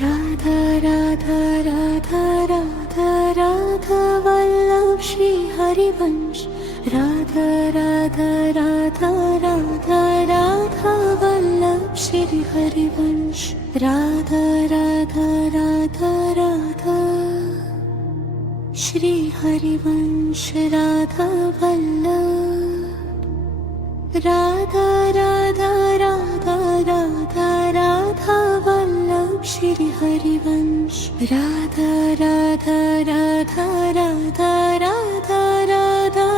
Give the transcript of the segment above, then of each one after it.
Radha Radha Radha Radha Radha Vallabh Shri Harivansh. Radha Radha Radha Radha Radha Vallabh Shri Harivansh. Radha Radha Radha Radha Shri Harivansh Radha Vallabh. Radha Radha Radha Radha Radha Vallabh Shri Harivansh. Radha Radha Radha Radha Radha Radha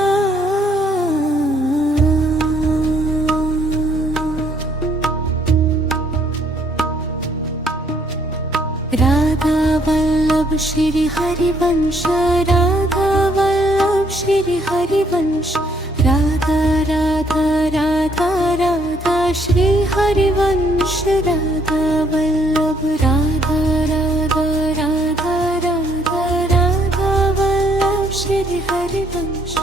Radha Vallabh Shri Harivansh. Radha Vallabh Shri Harivansh. Radha Radha Radha Radha Shri Harivansh. Radha Vallabh. Radha Radha Radha Radha Radha Vallabh Shri Harivansh.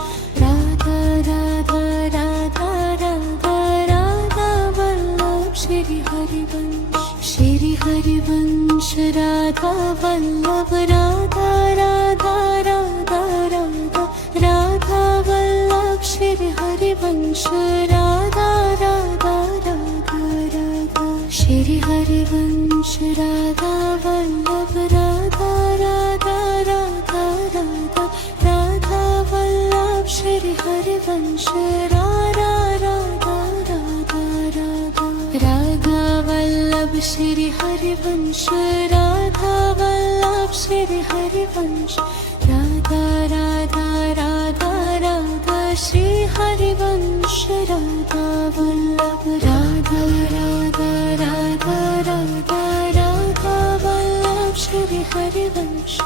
Radha Radha Radha Radha Radha Vallabh Shri Harivansh. Shri Harivansh Radha Vallabh. Radha Radha Radha Radha Radha Vallabh Shri Harivansh. Radha Radha Radha Radha Shri Harivansh. Radha Vallabh. Radha Radha Radha Radha Radha Vallabh Shri Harivansh. Radha Radha Radha Radha Radha Vallabh Shri Harivansh. Radha Vallabh Shri Harivansh. Radha Radha Radha Radha Shri Harivansh. Radha Vallabh. Radha Radha Radha Radha Radha Vallabh Shri Harivansh.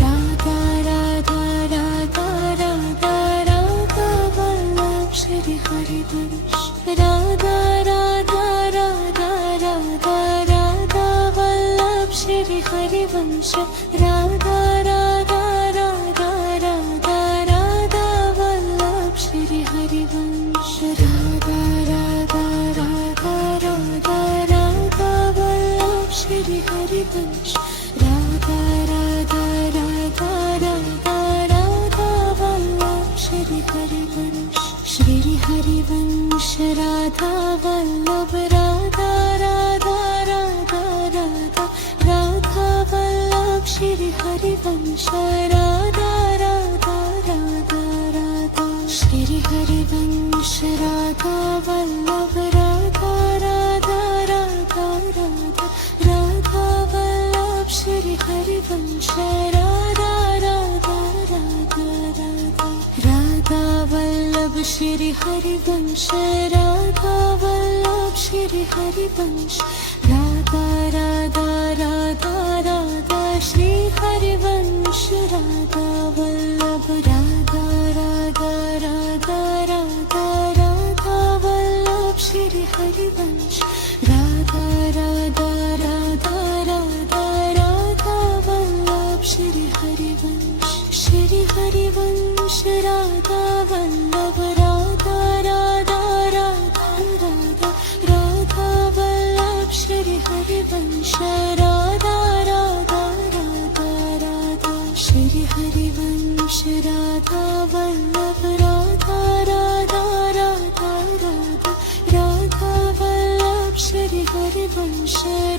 Radha Radha Radha Radha Radha Vallabh Shri Harivansh. Radha Radha Radha Radha Radha Vallabh Shri Harivansh. Radha Radha Radha Radha Radha Vallabh Shri Harivansh. Radha Radha Radha Radha Radha Vallabh Shri Harivansh. Radha Radha Radha Radha Radha Vallabh Shri Harivansh. Shri Harivansh Radha Vallabh. Radha Radha Radha Radha Radha Vallabh Shri Harivansh. Radha Radha Radha Radha Shri Harivansh. Radha Vallabh. Radha Radha Radha Radha Radha Vallabh Shri Harivansh. Radha Radha Radha Radha Radha Vallabh Shri Harivansh. Radha Vallabh Shri Harivansh. Radha Radha Radha Radha Shri Harivansh. Radha Vallabh. Radha Radha Radha Radha Radha Vallabh Shri Harivansh. Radha Radha Radha Radha Radha Vallabh Shri Harivansh. Shri Harivansh Radha Vallabh. Radha Radha Radha Radha Radha Vallabh Shri Harivansh. Radha Radha Radha Radha Shri Harivansh. Radha Vallabh. Radha Radha Radha Radha Radha Vallabh Shri Harivansh.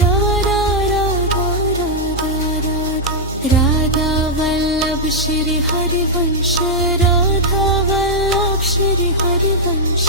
Radha Radha Radha Radha Radha Vallabh Shri Harivansh. Radha Vallabh Shri Harivansh.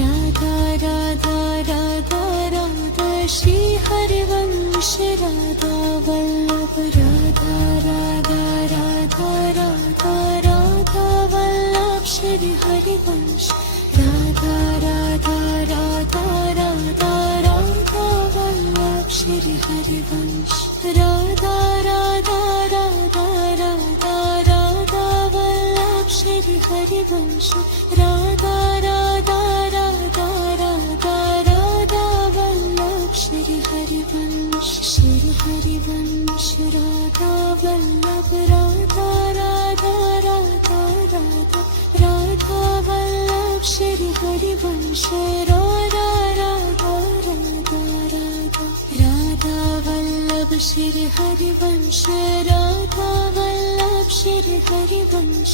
Radha Radha Radha Radha Shri Harivansh. Radha Vallabh. Radha Radha Radha Radha Radha Vallabh Shri Harivansh. Radha Radha Radha Radha Radha Vallabh Shri Harivansh. Radha Radha Radha Radha Radha Vallabh Shri Harivansh. Radha Radha Radha Radha Radha Vallabh Shri Harivansh. Shri Harivansh Radha Vallabh. Radha Radha Radha Radha Radha Vallabh Shri Harivansh. Radha Radha Radha Radha Radha Vallabh Vallabh Shri Harivansh Radha Vallabh Shri Harivansh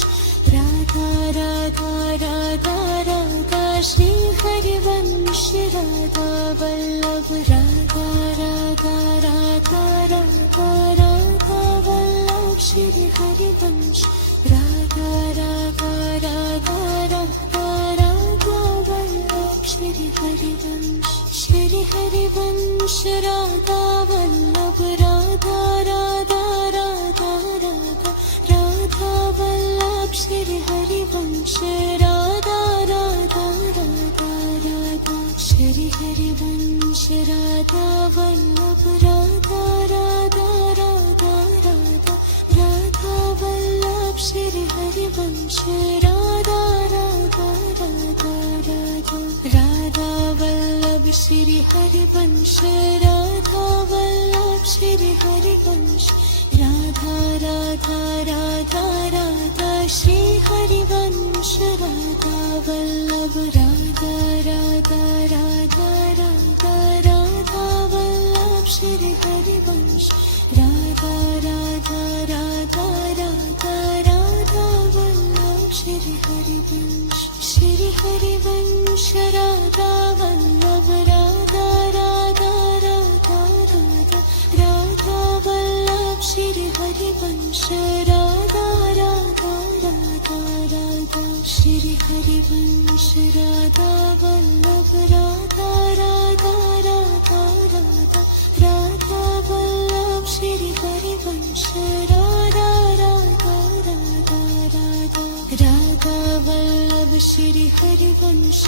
Radha Radha Radha Radha Shri Harivansh Radha Vallabh Radha Radha Radha Radha Radha Vallabh Shri Harivansh Radha Radha Radha Radha Radha Vallabh Shri Harivansh Radha Vallabh Radha Radha Radha Radha Radha Vallabh Shri Harivansh Radha Radha Radha Radha Shri Harivansh Radha Vallabh Radha Radha Radha Radha Radha Vallabh Shri Harivansh Radha Radha Radha Radha Radha Vallabh Shri Harivansh Radha Vallabh Shri Harivansh Radha Radha Radha Radha Shri Harivansh Radha Vallabh Radha Radha Radha Radha Radha Vallabh Shri Harivansh Radha Radha Radha Radha Radha Vallabh Shri Harivansh Radha Vallabh Radha Radha Radha Radha Radha Vallabh Shri Harivansh Radha Radha Radha Radha Shri Harivansh Radha Vallabh Radha Radha Radha Radha Radha Vallabh Shri Harivansh Radha Radha Radha Radha Radha Vallabh Shri Harivansh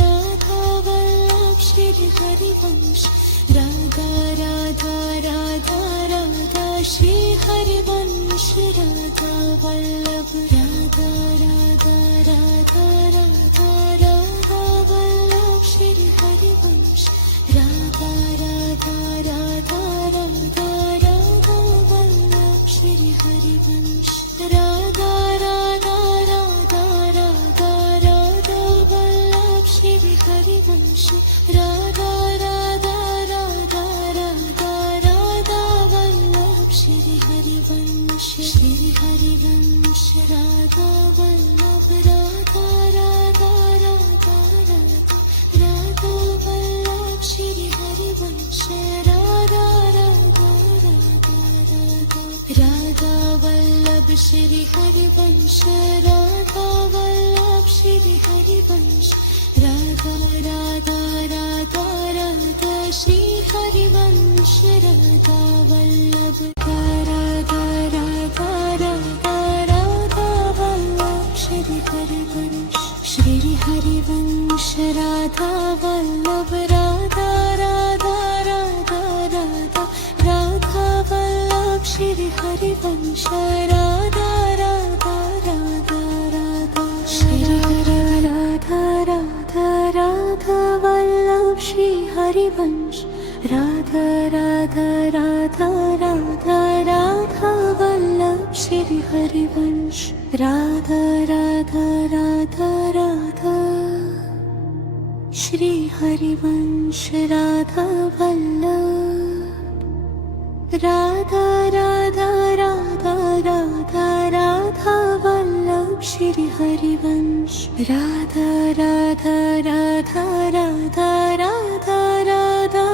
Radha Vallabh Shri Harivansh Radha Radha Radha Radha Shri Harivansh Radha Vallabh Radha Radha Radha Radha Radha Vallabh Shri Harivansh Radha Radha Radha Radha Radha Vallabh Shri Harivansh Radha Radha Radha Radha Radha Vallabh Shri Harivansh Radha Radha Radha Radha Radha Vallabh Shri Harivansh Radha Vallabh Radha Radha Radha Radha Radha Vallabh Shri Harivansh Radha Radha Radha Radha Radha Vallabh Shri Harivansh Radha Vallabh Shri Harivansh Radha Radha Radha Radha Shri Harivansh Radha Vallabh Radha Radha Radha Radha Vallabh Shri Harivansh Radha Vallabh Radha Radha Radha Radha Radha Vallabh Shri Harivansh Radha Radha Radha Radha Shri Radha Radha Radha Vallabh Shri Harivansh Radha Radha Radha Radha Radha Vallabh Shri Harivansh Radha Radha Radha Radha Shri Harivansh Radha Vallabh Radha Radha Radha Radha Radha Vallabh Shri Harivansh Radha Radha Radha Radha Radha Radha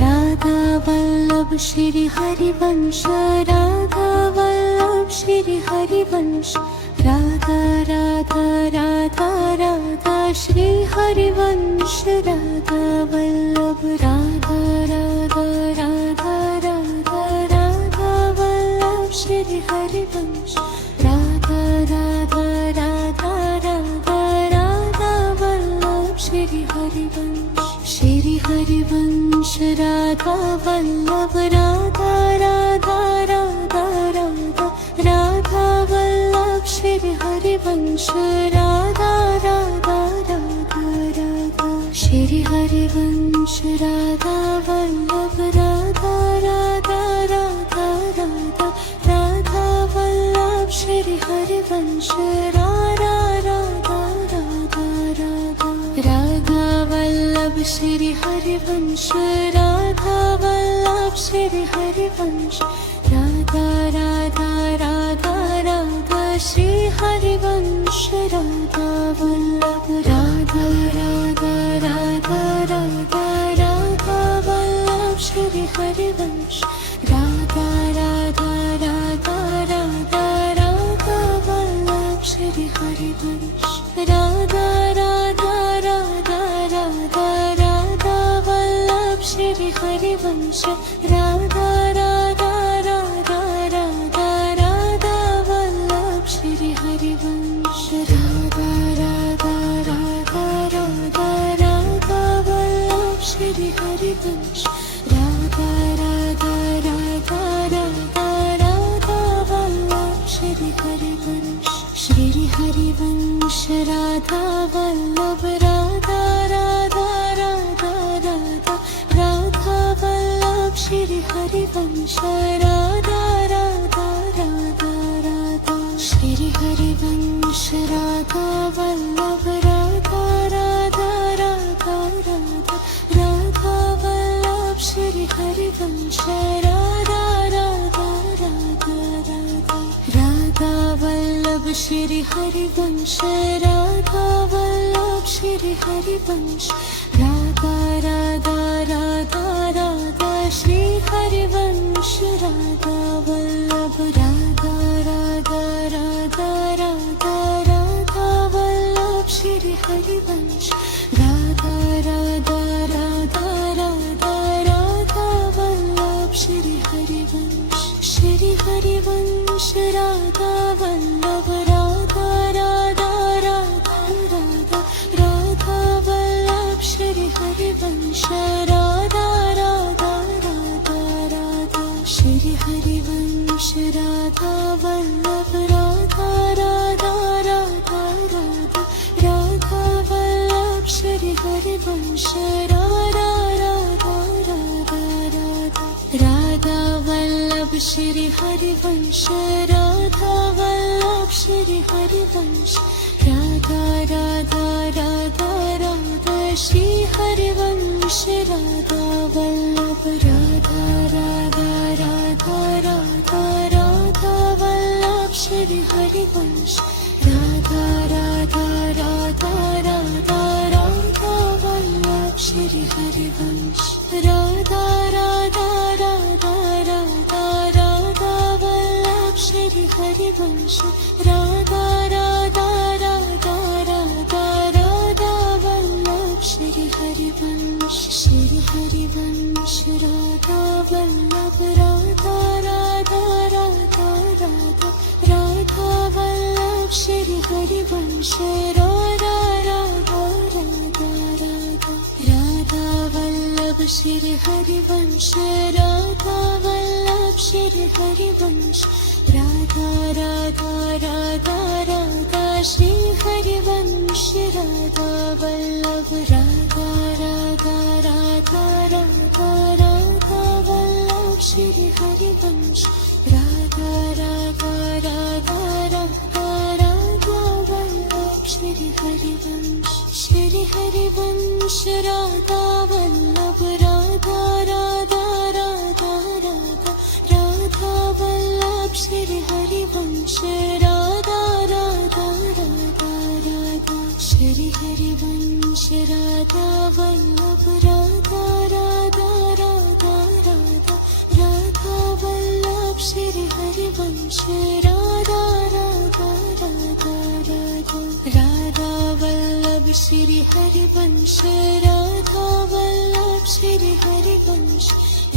Radha Vallabh Shri Harivansh Radha Vallabh Shri Harivansh Radha Radha Radha Radha Shri Harivansh Radha Vallabh Radha Radha Radha Radha Radha Vallabh Shri Harivansh Radha Radha Radha Radha Radha Vallabh Shri Harivansh Radha Vallabh Radha Radha Radha Radha Radha Vallabh Shri Harivansh Radha Radha Radha Radha Shri Harivansh Radha Vallabh Radha Radha Radha Radha Radha Vallabh Shri Harivansh Radha Radha Shri Harivansh Radha Vallabh Shri Harivansh Radha Radha Radha Radha Shri Harivansh Radha Vallabh Radha Radha Radha Radha Radha Vallabh Shri Harivansh Radha Radha Radha Radha Radha Vallabh Shri Harivansh Radha Radha Radha Radha Radha Vallabh Shri Harivansh Radha Radha Radha Radha Radha Vallabh Shri Harivansh Radha Radha Radha Radha Radha Vallabh Shri Harivansh Radha Radha Radha Radha Radha Vallabh Shri Harivansh Shri Harivansh Radha Vallabh Radha Radha Radha Radha Radha Vallabh Shri Harivansh Radha Radha Radha Radha Shri Harivansh Radha Vallabh Radha Radha Radha Radha Radha Vallabh Shri Harivansh Radha Radha Radha Radha Radha Vallabh Shri Harivansh Radha Vallabh Shri Harivansh Radha Radha Radha Radha Shri Harivansh Radha Vallabh Radha Radha Radha Radha Radha Vallabh Shri Harivansh Radha Radha Radha Radha Radha Vallabh Shri Harivansh Shri Harivansh Radha Vallabh Radha Radha Radha Radha Radha Vallabh Shri Harivansh Radha Radha Radha Radha Shri Harivansh Radha Vallabh Radha Radha Radha Radha Radha Vallabh Shri Harivansh Radha Radha Radha Radha Radha Vallabh Shri Harivansh Radha Vallabh Shri Harivansh Radha Radha Radha Radha Shri Harivansh Radha Vallabh Radha Radha Radha Radha Radha Vallabh Shri Harivansh Radha Radha Radha Radha Radha Vallabh Shri Harivansh Radha Radha Radha Radha Radha Vallabh Shri Harivansh Radha Radha Radha Radha Radha Vallabh Shri Harivansh Shri Harivansh Radha Vallabh Radha Radha Radha Radha Radha Vallabh Shri Harivansh Radha Radha Radha Radha Radha Vallabh Shri Harivansh Radha Vallabh Shri Harivansh Radha Radha Radha Radha Shri Harivansh Radha Vallabh Radha Radha Radha Radha Radha Vallabh Shri Harivansh Radha Radha Radha Radha Radha Vallabh Shri Harivansh Shri Harivansh Radha Vallabh Radha Radha Radha Radha Radha Vallabh Shri Harivansh Radha Radha Radha Radha Shri Harivansh Radha Vallabh Radha Radha Radha Radha Radha Vallabh Shri Harivansh Radha Radha Radha Radha Radha Vallabh Shri Harivansh Radha Vallabh Shri Harivansh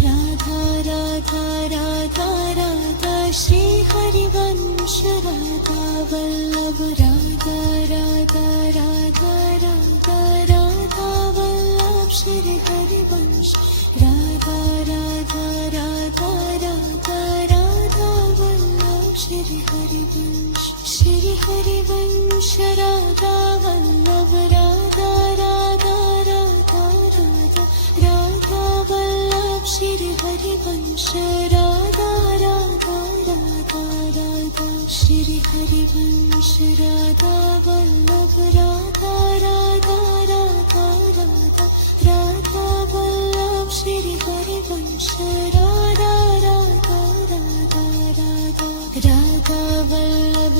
Radha Radha Radha Radha Shri Harivansh Radha Vallabh Radha Radha Radha Radha Radha Vallabh Shri Harivansh Radha Radha Radha Radha Radha Vallabh Shri Harivansh Shri Harivansh Radha Vallabh Radha Radha Radha Radha Radha Vallabh Shri Harivansh Radha Radha Radha Radha Shri Harivansh Radha Vallabh Radha Radha Radha Radha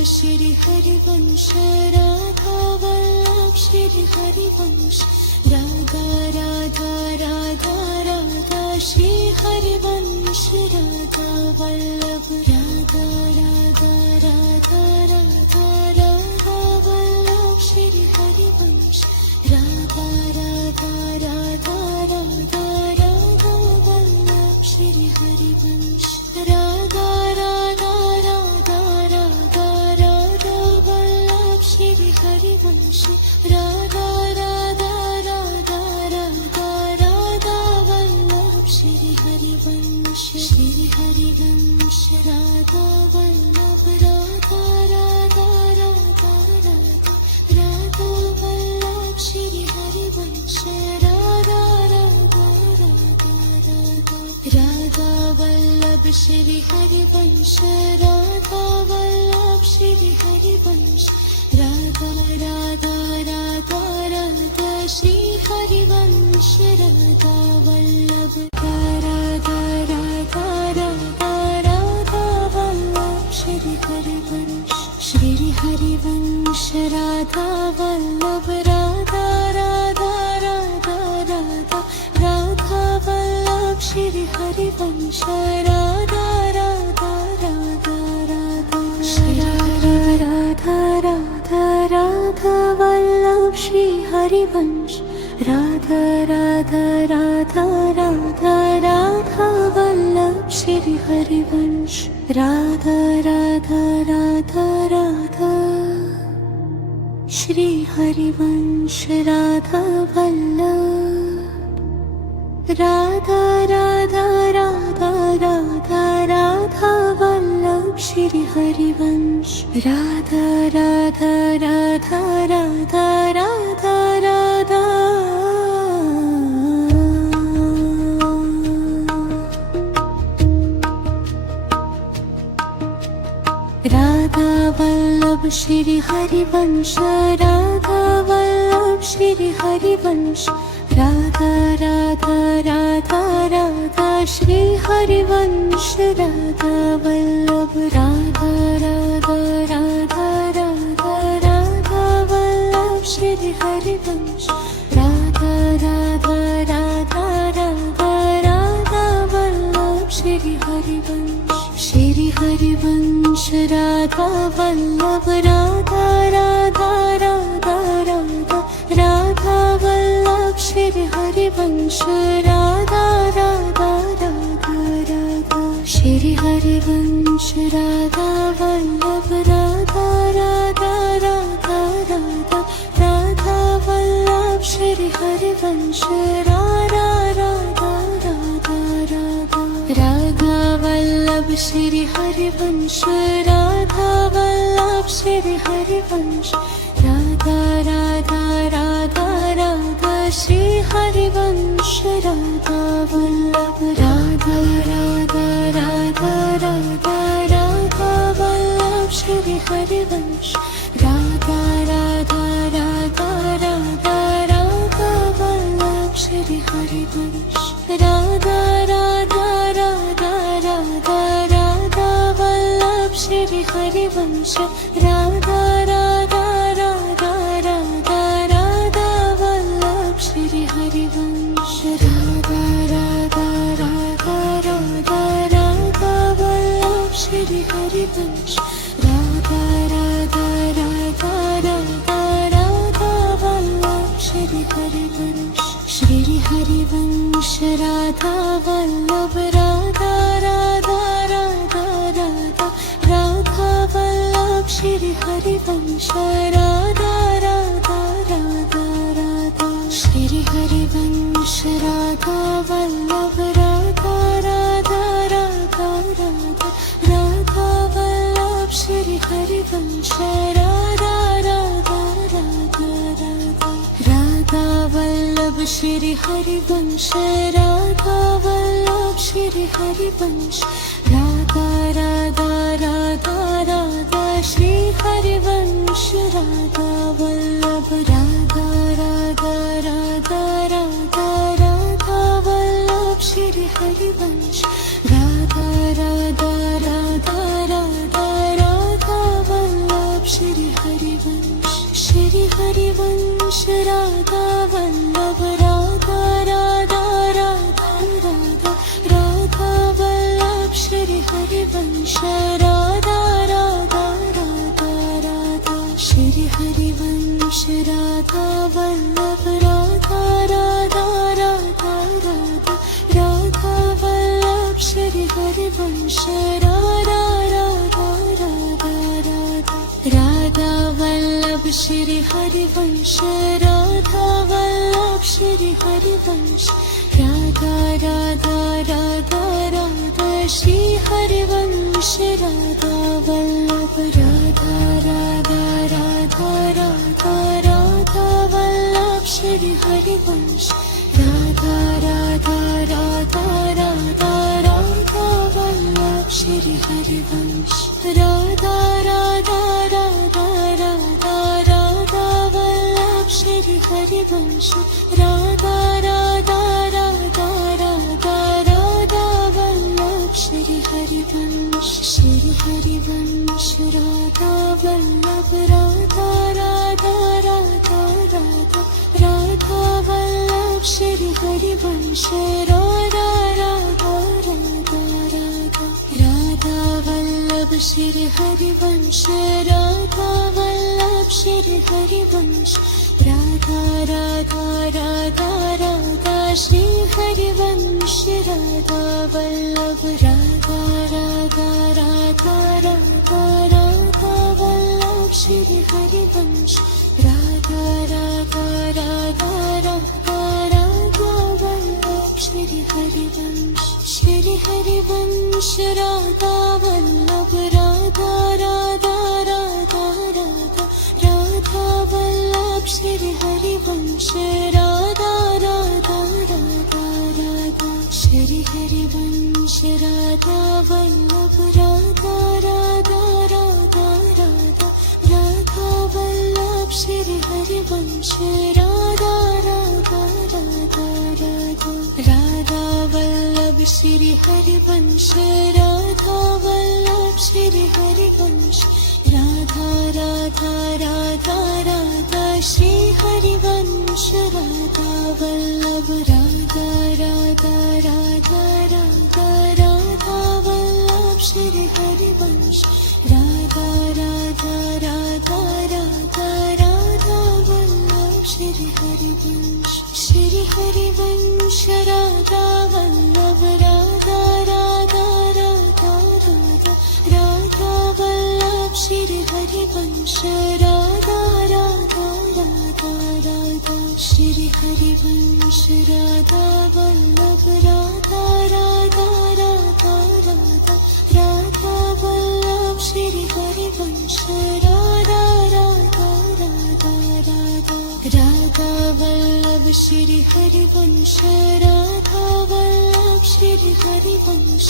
Shri Harivansh Radha Vallabh Shri Harivansh Radha Radha Radha Radha Shri Harivansh Radha Vallabh Radha Radha Radha Radha Radha Vallabh Shri Harivansh Radha Radha Radha Radha Radha Vallabh Shri Harivansh Radha Radha Radha Radha Radha Vallabh Shri Harivansh Radha Radha Radha Radha Radha Vallabh Shri Harivansh Shri Harivansh Radha Vallabh Radha Radha Radha Radha Radha Vallabh Shri Harivansh Radha Radha Radha Radha Radha Vallabh Shri Harivansh Radha Vallabh Shri Harivansh Radha Radha Radha Radha Shri Harivansh Radha Vallabh Radha Radha Radha Radha Vallabh Shri Harivansh Shri Harivansh Radha Vallabh Radha Radha Radha Radha Radha Vallabh Shri Harivansh Radha Radha Radha Radha Radha Radha Radha Vallabh Shri Harivansh Radha Radha Radha Radha Radha Vallabh Shri Harivansh Radha Radha Radha Radha Shri Harivansh Radha Vallabh Radha Radha Radha Radha Radha Vallabh Shri Harivansh Radha Radha Radha Radha Radha Radha Radha Vallabh Shri Harivansh Radha Vallabh Shri Harivansh Radha Radha Radha Radha Shri Harivansh Radha Vallabh Radha Radha Radha Radha Radha Vallabh Shri Harivansh Radha Radha Radha Radha Radha Vallabh Shri Harivansh Shri Harivansh Radha Vallabh Radha Radha Radha Radha Radha Vallabh Shri Harivansh Radha Radha Radha Radha Shri Harivansh Radha Vallabh Radha Radha Radha Radha Radha Vallabh Shri Harivansh Radha Radha Radha Radha Radha Vallabh Shri Harivansh Radha Vallabh Shri Harivansh Radha Radha Radha Radha Shri Harivansh Radha Vallabh Radha Radha Radha Radha Radha Vallabh Shri Harivansh Radha Radha Radha Radha Radha Vallabh Shri Harivansh Radha Radha Radha Radha Radha Vallabh Shri Harivansh Radha Radha Radha Radha Radha Vallabh Shri Harivansh Radha Radha Radha Radha Radha Vallabh Shri Harivansh Radha Radha Radha Radha Radha Vallabh Shri Harivansh Shri Harivansh Radha Vallabh Radha Radha Radha Radha Radha Vallabh Shri Harivansh Radha Radha Radha Radha Shri Harivansh Radha Vallabh Radha Radha Radha Radha Radha Vallabh Shri Harivansh Radha Radha Radha Radha Radha Vallabh Shri Harivansh Radha Vallabh Shri Harivansh Radha Radha Radha Radha Shri Harivansh Radha Vallabh Radha Radha Radha Radha Radha Vallabh Shri Harivansh Radha Radha Radha Radha Radha Vallabh Harivansh Radha Vallabh Radha Radha Radha Radha Radha Vallabh Shri Harivansh Radha Radha Radha Radha Shri Harivansh Radha Vallabh Radha Radha Radha Radha Radha Vallabh Shri Harivansh Radha Radha Radha Radha Radha Vallabh Shri Harivansh Radha Vallabh Shri Harivansh Radha Radha Radha Radha Shri Harivansh Radha Vallabh Radha Radha Radha Radha Radha Vallabh Shri Harivansh Radha Radha Radha Radha Radha Vallabh Shri Harivansh Radha Radha Radha Radha Radha Vallabh Shri Harivansh Radha Radha Radha Radha Radha Vallabh Shri Harivansh Radha Vallabh Radha Radha Radha Radha Radha Vallabh Shri Harivansh Radha Radha Radha Radha Radha Vallabh Shri Harivansh Radha Vallabh Shri Harivansh Radha Radha Radha Radha Shri Harivansh Radha Vallabh Radha Radha Radha Radha Radha Vallabh Shri Harivansh Radha Radha Radha Radha Radha Vallabh Shri Harivansh Radha Vallabh Radha Radha Radha Radha Radha Vallabh Shri Harivansh Radha Radha Radha Radha Shri Harivansh Radha Vallabh Radha Radha Radha Radha Radha Vallabh Shri Harivansh Radha Radha Radha Radha Radha Vallabh Shri Harivansh Radha Vallabh Shri Harivansh Radha Radha Radha Radha Shri Harivansh Radha Vallabh Radha Radha Radha Radha Radha Vallabh Shri Harivansh Radha Radha Radha Radha Radha Vallabh Shri Harivansh Radha Vallabh Radha Radha Radha Radha Radha Vallabh Shri Harivansh Radha Radha Radha Radha Shri Harivansh Radha Vallabh Radha Radha Radha Radha Radha Vallabh Shri Harivansh Radha Radha Radha Radha Radha Vallabh Shri Harivansh Radha Vallabh Shri Harivansh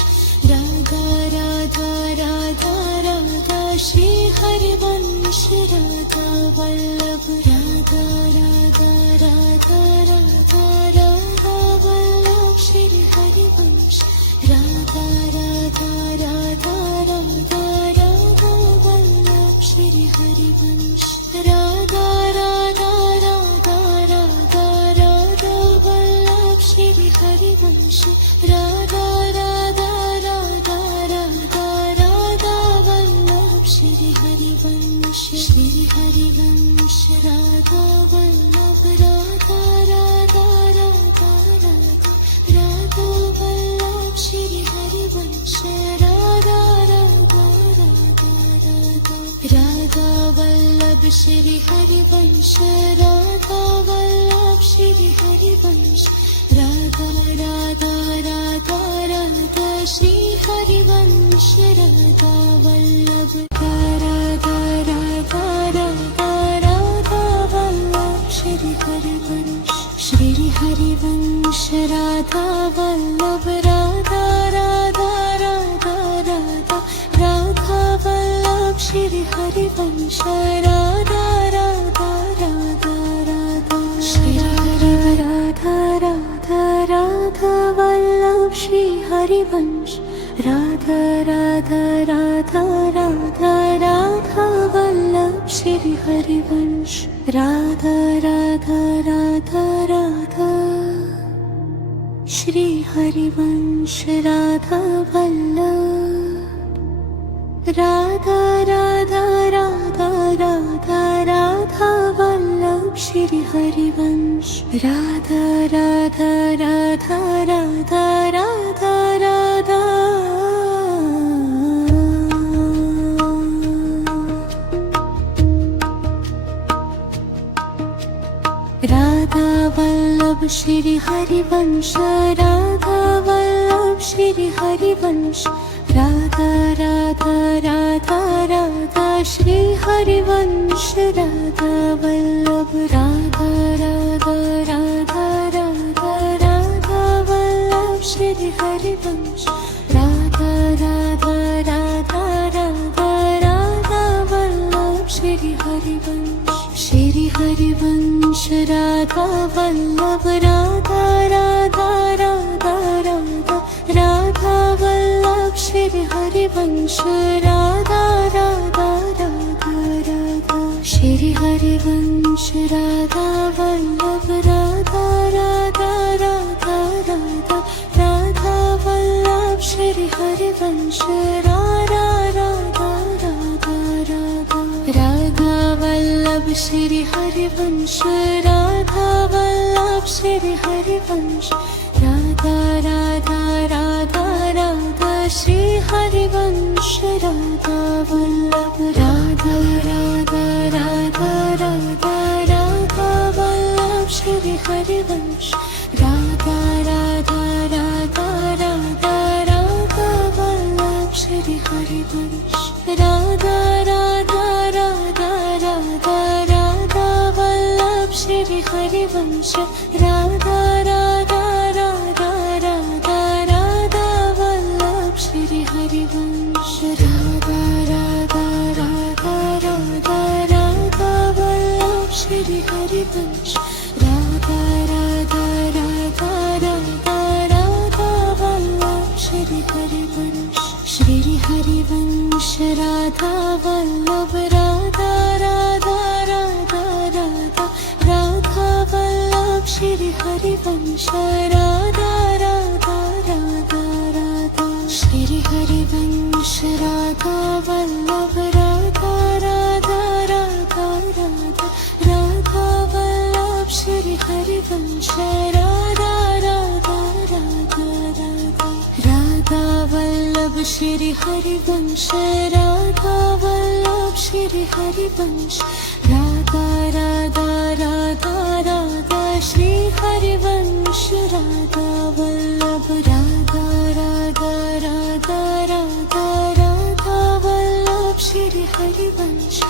Radha Radha Radha Radha Shri Harivansh Radha Vallabh Radha Radha Radha Radha Radha Vallabh Shri Harivansh Radha Radha Radha Radha Radha Vallabh Shri Harivansh Radha Radha Radha Radha Radha Vallabh Shri Harivansh Radha Radha Radha Radha Radha Vallabh Shri Harivansh Radha Vallabh Radha Radha Radha Radha Radha Vallabh Shri Harivansh Radha Radha Radha Radha Radha Vallabh Shri Harivansh Radha Vallabh Shri Harivansh Radha Radha Radha Radha Shri Harivansh Radha Vallabh Radha Radha Radha Radha Vallabh Shri Harivansh Radha Vallabh Radha Radha Radha Radha Radha Vallabh Shri Harivansh Radha Radha Radha Radha Shri Radha Radha Radha Vallabh Shri Harivansh Radha Radha Radha Radha Radha Vallabh Shri Harivansh. Radha Radha Radha Radha Shri Harivansh Radha Vallabh Radha Radha Radha Radha Radha Vallabh Shri Harivansh Radha Radha Radha Radha Radha Radha Radha Vallabh Shri Harivansh Radha Vallabh Shri Harivansh Radha Radha Radha Radha Shri Harivansh Radha Vallabh Radha Radha Radha Radha Radha Vallabh Shri Harivansh Radha Radha Radha Radha Radha Vallabh Shri Harivansh Shri Harivansh Radha Vallabh Radha Radha Radha Radha Radha Vallabh Shri Harivansh Radha Radha Radha Radha Shri Harivansh Radha Vallabh Radha Radha Radha Radha Radha Vallabh Shri Harivansh Radha Radha Radha Radha Radha Vallabh Shri Harivansh Radha Vallabh Shri Harivansh Radha Radha Radha Radha Shri Harivansh Radha Vallabh Radha Radha Radha Radha Radha Vallabh Shri Harivansh Radha Radha Radha Radha Radha Vallabh Shri Harivansh Radha Radha Radha Radha Radha Vallabh Shri Harivansh Radha Radha Radha Radha Radha Vallabh Shri Harivansh Radha Radha Radha Radha Radha Vallabh Shri Harivansh Radha Radha Radha Radha Radha Vallabh Shri Harivansh Shri Harivansh Radha Vallabh Radha Radha Radha Radha Radha Vallabh Shri Harivansh Radha Radha Radha Radha Shri Harivansh Radha Vallabh Radha Radha Radha Radha Radha Vallabh Shri Harivansh Radha Radha Radha Radha Radha Vallabh Shri Harivansh Radha Vallabh Shri Harivansh Radha Radha Radha Radha Shri Harivansh Radha Vallabh Radha Radha Radha Radha Radha Vallabh Shri Harivansh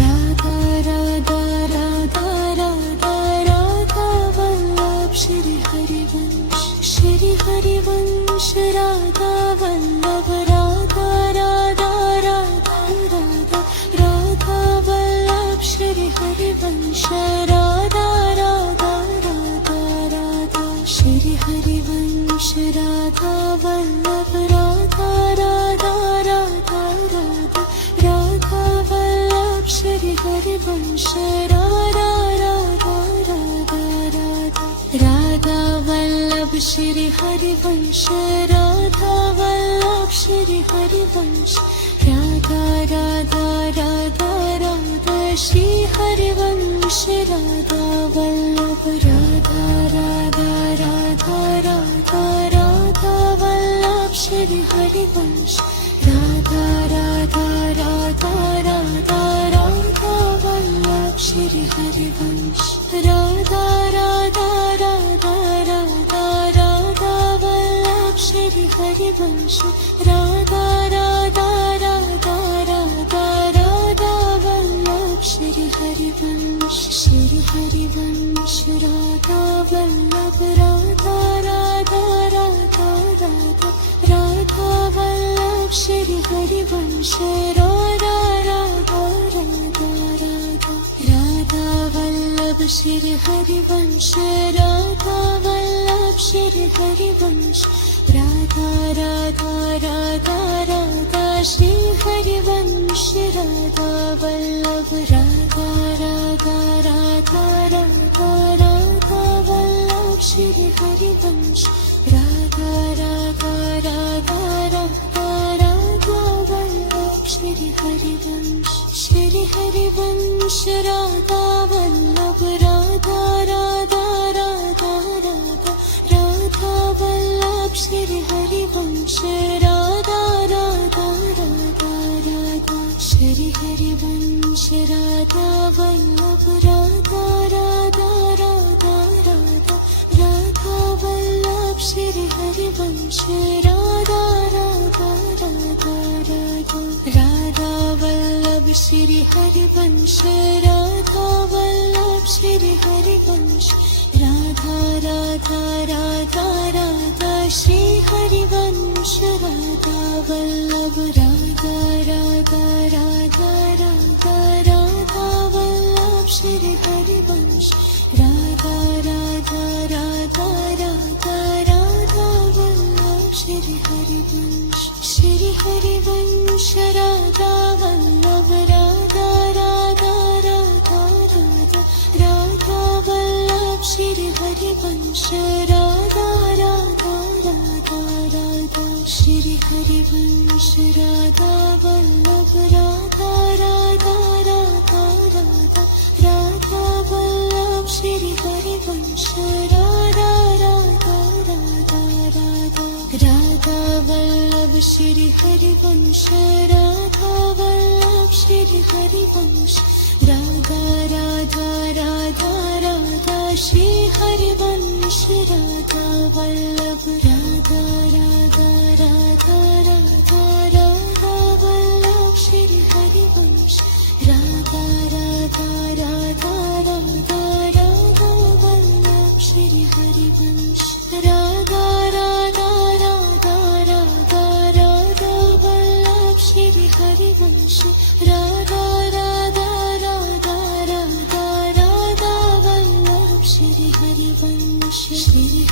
Radha Radha Radha Radha Radha Vallabh Shri Harivansh Shri Harivansh Radha Vallabh Radha Radha Radha Radha Radha Vallabh Shri Harivansh Radha Radha Radha Radha Shri Harivansh Radha Vallabh Radha Radha Radha Radha Radha Vallabh Shri Harivansh Radha Radha Radha Radha Radha Vallabh Shri Harivansh Radha Vallabh Shri Harivansh Radha Radha Radha Radha Shri Harivansh Radha Vallabh Radha Radha Radha Radha Radha Vallabh Shri Harivansh Radha Radha Radha Radha Radha Vallabh Shri Harivansh Radha Radha Radha Radha Radha Vallabh Shri Harivansh Radha Radha Radha Radha Radha Vallabh Shri Harivansh Shri Harivansh Radha Vallabh Radha Radha Radha Radha Radha Vallabh Shri Harivansh Radha Radha Radha Radha Radha Vallabh Shri Harivansh Radha Vallabh Shri Harivansh Radha Radha Radha Radha Radha Shri Harivansh Radha Vallabh Radha Radha Radha Radha Radha Vallabh Shri Harivansh Radha Radha Radha Radha Radha Vallabh Shri Harivansh Radha Vallabh Radha Radha Radha Radha Radha Vallabh Shri Harivansh Radha Radha Radha Radha Shri Harivansh Radha Vallabh Radha Radha Radha Radha Radha Vallabh Shri Harivansh Radha Radha Radha Radha Radha Vallabh Shri Harivansh Radha Vallabh Shri Harivansh Radha Radha Radha Radha Shri Harivansh Radha Vallabh Radha Radha Radha Radha Radha Vallabh Shri Harivansh Radha Radha Radha Radha Radha Vallabh Shri Harivansh Radha Vallabh Radha Radha Radha Radha Radha Vallabh Shri Harivansh Radha Radha Radha Radha Shri Harivansh Radha Vallabh Radha Radha Radha Radha Radha Vallabh Shri Harivansh Radha Radha Radha Radha Radha Vallabh Shri Harivansh Radha Vallabh Shri Harivansh Radha Radha Radha Radha Shri Harivansh Radha Vallabh Radha Radha Radha Radha Radha Vallabh Shri Harivansh Radha Radha Radha Radha Radha Vallabh Shri Harivansh Radha Radha Radha Radha Radha Vallabh Shri Harivansh Radha Radha Radha Radha Radha Vallabh Shri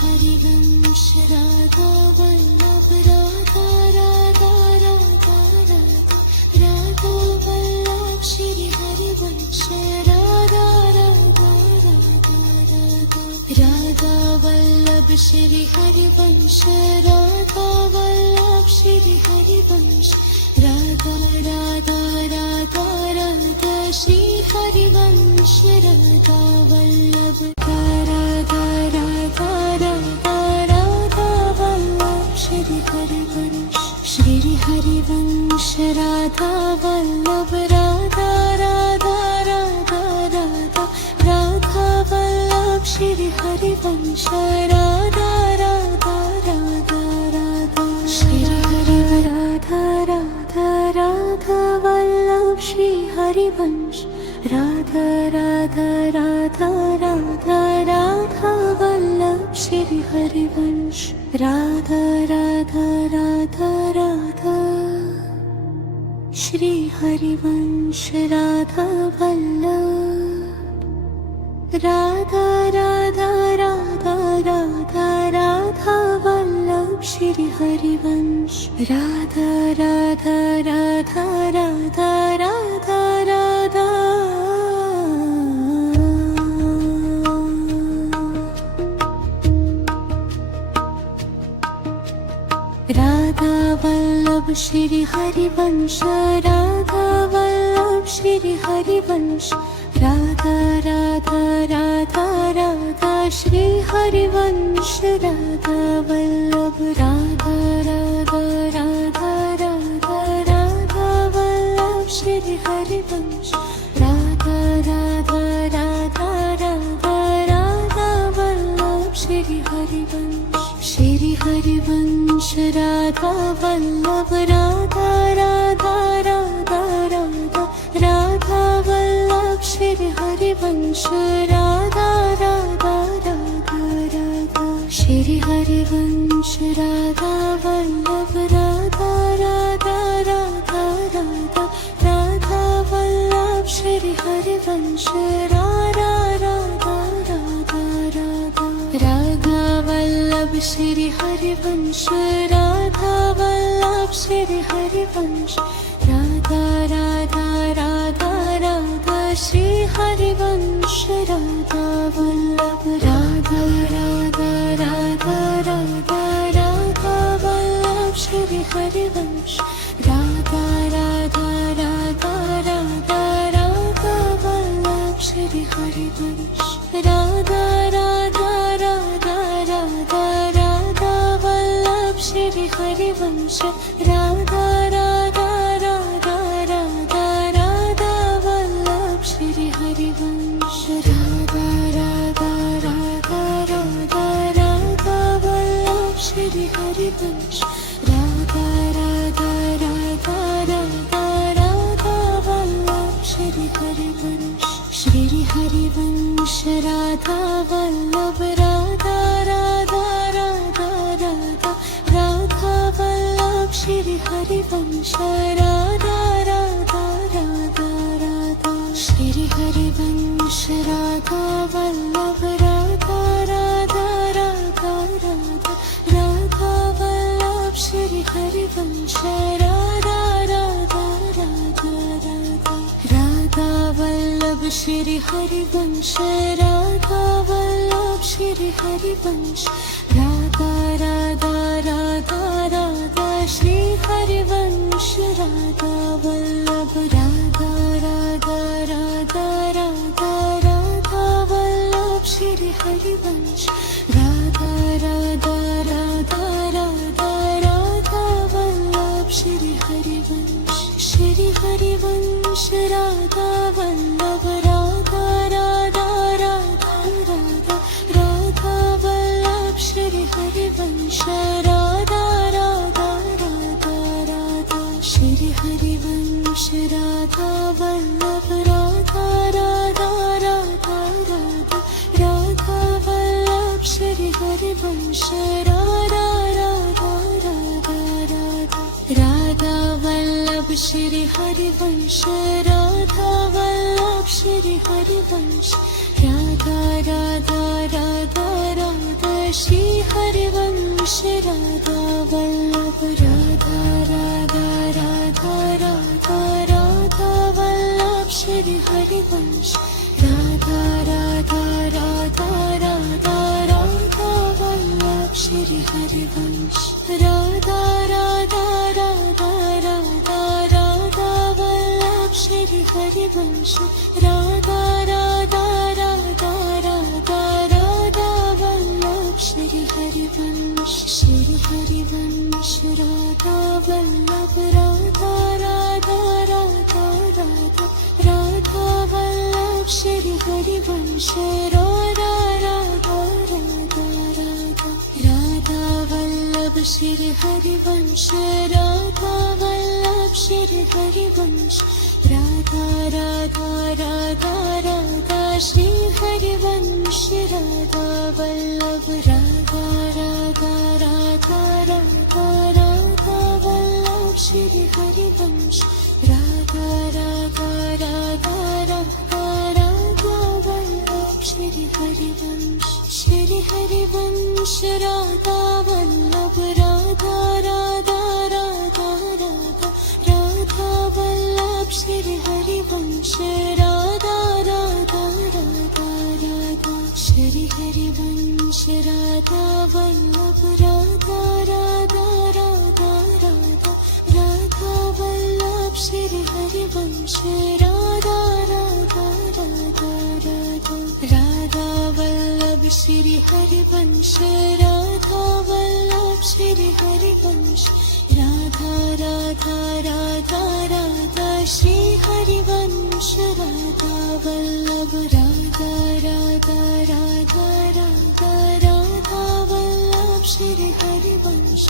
Harivansh Radha Vallabh Radha Radha Radha Radha Radha Vallabh Shri Harivansh Radha Radha Radha Radha Radha Vallabh Shri Harivansh Radha Vallabh Shri Harivansh Radha Radha Radha Radha Shri Harivansh Radha Vallabh Radha Radha Radha Radha Vallabh Shri Harivansh Radha Vallabh Radha Radha Radha Radha Radha Vallabh Shri Harivansh Radha Radha Radha Radha Shri Radha Radha Radha Vallabh Shri Harivansh Radha Radha Radha Radha Radha Vallabh Shri Harivansh Radha Radha Radha Radha Shri Harivansh Radha Vallabh Radha Radha Radha Radha Radha Vallabh Shri Harivansh Radha Radha Radha Radha Radha Radha Radha Vallabh Shri Harivansh Radha Vallabh Shri Harivansh Radha Radha Radha Radha Shri Harivansh Radha Vallabh Radha Radha Radha Radha Radha Vallabh Shri Harivansh Radha Radha Radha Radha Radha Vallabh Shri Harivansh Radha Vallabh Radha Radha Radha Radha Radha Vallabh Shri Harivansh Radha Radha Radha Radha Shri Harivansh Radha Vallabh Radha Radha Radha Radha Radha Vallabh Shri Harivansh Radha Radha Radha Radha Radha Vallabh Vallabh Shri Harivansh Radha Vallabh Shri Harivansh Radha Radha Radha Radha Shri Harivansh Radha Vallabh Radha Radha Radha Radha Radha Vallabh Shri Harivansh Radha Radha Radha Radha Radha Vallabh Shri Harivansh Radha Radha Radha Radha Radha Vallabh Shri Harivansh Radha Radha Radha Radha Radha Vallabh Shri Harivansh Radha Radha Radha Radha Radha Vallabh Shri Harivansh Radha Radha Radha Radha Radha Vallabh Shri Harivansh Shri Harivansh Radha Vallabh Radha Radha Radha Radha Radha Vallabh Shri Harivansh Radha Radha Radha Radha Shri Harivansh Radha Vallabh Radha Radha Radha Radha Radha Vallabh Shri Harivansh Radha Radha Radha Radha Radha Vallabh Shri Harivansh Radha Vallabh Shri Harivansh Radha Radha Radha Radha Shri Harivansh Radha Vallabh Radha Radha Radha Radha Radha Vallabh Shri Harivansh Radha Radha Radha Radha Radha Vallabh Shri Harivansh Shri Harivansh Radha Vallabh Radha Radha Radha Radha Radha Vallabh Shri Harivansh Radha Radha Radha Radha Shri Harivansh Radha Vallabh Radha Radha Radha Radha Radha Vallabh Shri Harivansh Radha Radha Radha Radha Radha Vallabh Shri Harivansh Radha Vallabh Shri Harivansh Radha Radha Radha Radha Shri Harivansh Radha Vallabh Radha Radha Radha Radha Radha Vallabh Shri Harivansh Radha Radha Radha Radha Radha Vallabh Shri Harivansh Radha Radha Radha Radha Radha Vallabh Shri Harivansh Radha Radha Radha Radha Radha Vallabh Shri Harivansh Shri Harivansh Radha Vallabh Radha Radha Radha Radha Radha Vallabh Shri Harivansh Radha Radha Radha Radha Radha Vallabh Shri Harivansh Radha Vallabh Shri Harivansh Radha Radha Radha Radha Shri Harivansh Radha Vallabh Radha Radha Radha Radha Radha Vallabh Shri Harivansh Radha Radha Radha Radha Radha Vallabh Shri Harivansh Shri Harivansh Radha Vallabh Radha Radha Radha Radha Radha Vallabh Shri Harivansh Radha Radha Radha Radha Shri Harivansh Radha Vallabh Radha Radha Radha Radha Radha Vallabh Shri Harivansh Radha Radha Radha Radha Radha Vallabh Shri Harivansh Radha Vallabh Shri Harivansh Radha Radha Radha Radha Shri Harivansh Radha Vallabh Radha Radha Radha Radha Radha Vallabh Shri Harivansh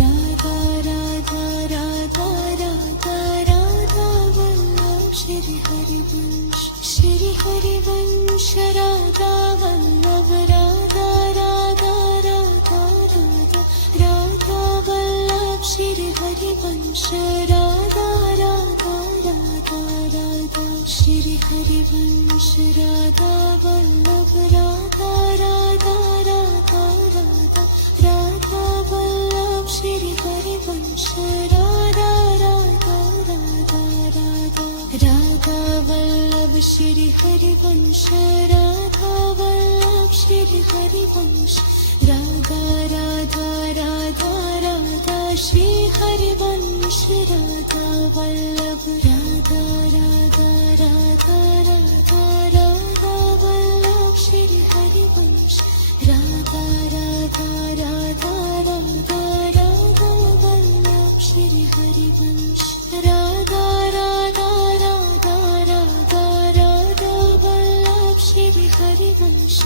Radha Radha Radha Radha Radha Vallabh Shri Harivansh Shri Harivansh Radha Vallabh Radha Radha Radha Radha Radha Vallabh Shri Harivansh Radha Radha Radha Radha Shri Harivansh Radha Vallabh Radha Radha Radha Radha Radha Vallabh Shri Harivansh Radha Radha Radha Radha Shri Harivansh Radha Vallabh Radha Radha Radha Radha Radha Vallabh Shri Harivansh Radha Radha Radha Radha Radha Vallabh Shri Harivansh Radha Radha Radha Radha Radha Vallabh Shri Harivansh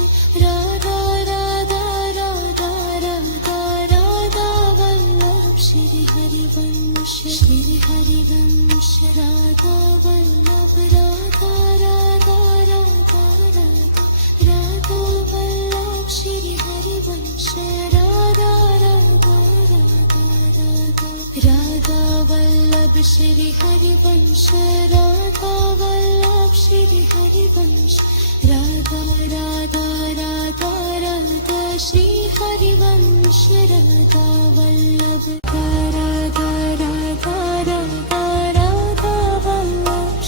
Radha Radha Radha Radha Radha Vallabh Shri Harivansh Radha Vallabh Radha Radha Radha Radha Radha Vallabh Shri Harivansh Radha Radha Radha Radha Radha Vallabh Shri Harivansh Radha Vallabh Shri Harivansh Radha Radha Radha Radha Shri Harivansh Radha Vallabh Radha Radha Radha Radha Vallabh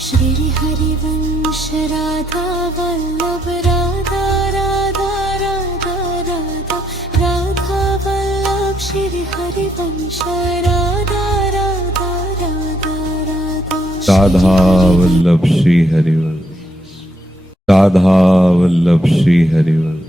Shri Harivansh Radha Vallabh Radha Radha Radha Radha Radha Vallabh Shri Harivansh Radha Radha Radha Radha Radha Vallabh Shri Harivansh Radha Vallabh Shri Harivansh